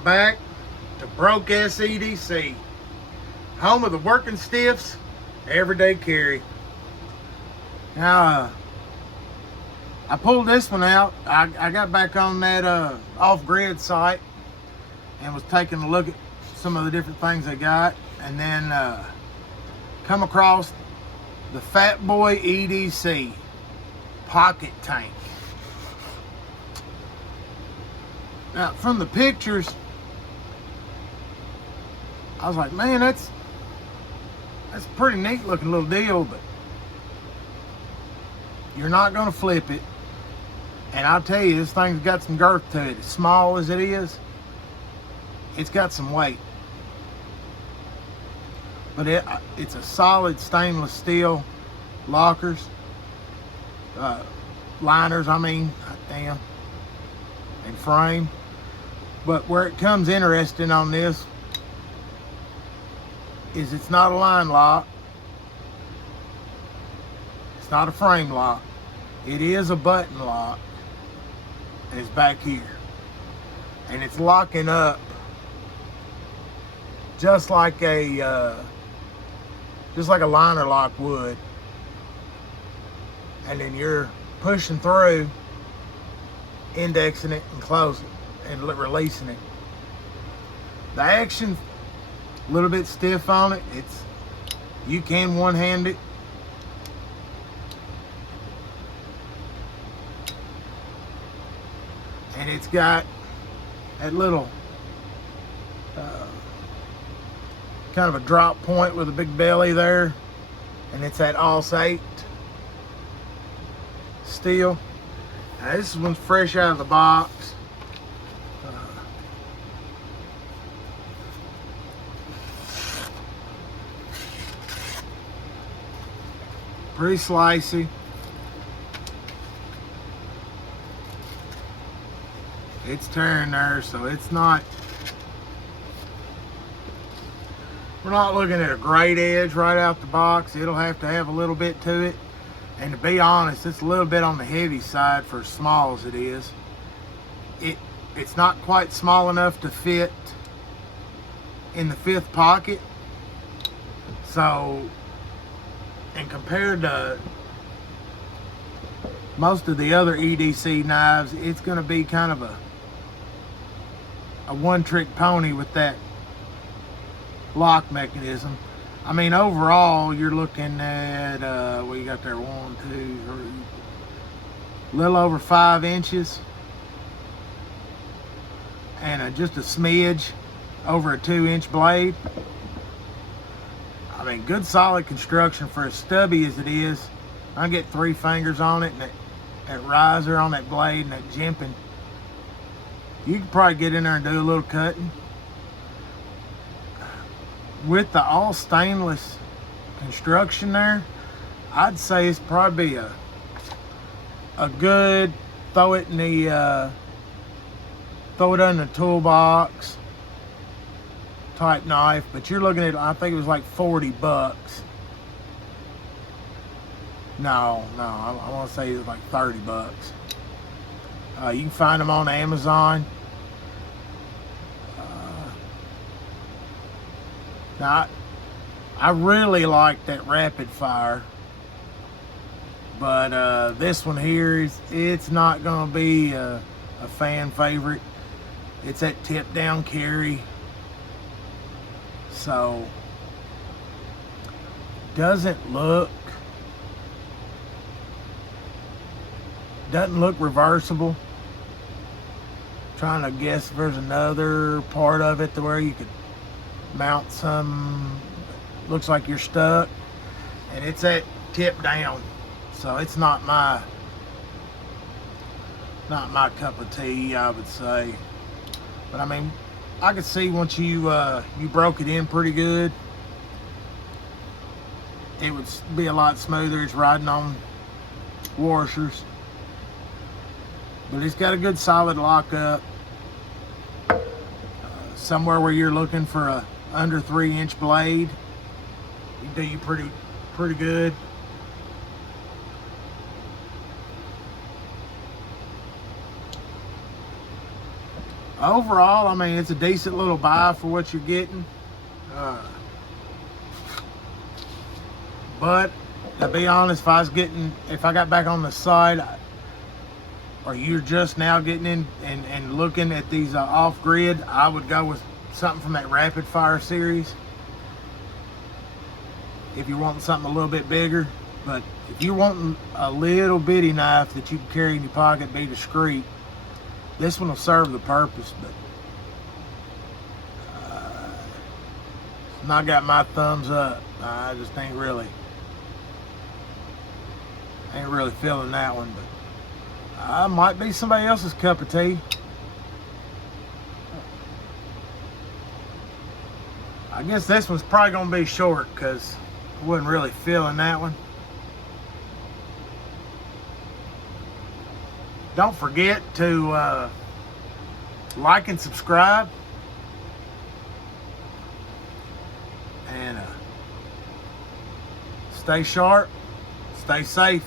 Welcome back to Broke SEDC, home of the working stiffs, everyday carry. Now, I pulled this one out. I got back on that off-grid site and was taking a look at some of the different things they got, and then come across the Fat Boy EDC pocket tank. Now, from the pictures, I was like, man, that's a pretty neat looking little deal, but you're not going to flip it. And I'll tell you, this thing's got some girth to it. As small as it is, it's got some weight. But it's a solid stainless steel lockers, liners, and frame. But where it comes interesting on this is it's not a line lock. It's not a frame lock. It is a button lock. And it's back here. And it's locking up just like a liner lock would. And then you're pushing through, indexing it and closing it and releasing it. The action, a little bit stiff on it. You can one-hand it. And it's got that little kind of a drop point with a big belly there, and it's that All-8 steel. Now, this one's fresh out of the box. Pretty slicey. It's tearing there, so it's not, we're not looking at a great edge right out the box. It'll have to have a little bit to it. And to be honest, it's a little bit on the heavy side for as small as it is. It's not quite small enough to fit in the fifth pocket. So, and compared to most of the other EDC knives, it's going to be kind of a one-trick pony with that lock mechanism. Overall, you're looking at, what you got there, 1, 2, 3, a little over 5 inches. And just a smidge over a 2-inch blade. Good solid construction for as stubby as it is. I get 3 fingers on it, and that riser on that blade and that jimping. You could probably get in there and do a little cutting. With the all stainless construction there, I'd say it's probably a good throw it in the toolbox type knife. But you're looking at, I think it was like $40. No, I want to say it was like $30. You can find them on Amazon. Now, I really like that rapid fire, but this one here it's not going to be a fan favorite. It's that tip down carry, so doesn't look reversible. Trying to guess if there's another part of it to where you could mount some. Looks like you're stuck, and it's that tip down, so it's not my cup of tea, I would say. But I could see once you broke it in pretty good, it would be a lot smoother. It's riding on washers, but it's got a good solid lockup. Somewhere where you're looking for a under 3-inch blade, you do you pretty good. overall, I mean, it's a decent little buy for what you're getting. But to be honest, if I got back on the side, or you're just now getting in and looking at these off-grid, I would go with something from that rapid fire series. If you're wanting something a little bit bigger. But if you're wanting a little bitty knife that you can carry in your pocket, be discreet, this one will serve the purpose. But it's not got my thumbs up. I just ain't really feeling that one. But might be somebody else's cup of tea. I guess this one's probably gonna be short because I wasn't really feeling that one. Don't forget to like and subscribe, and stay sharp, stay safe.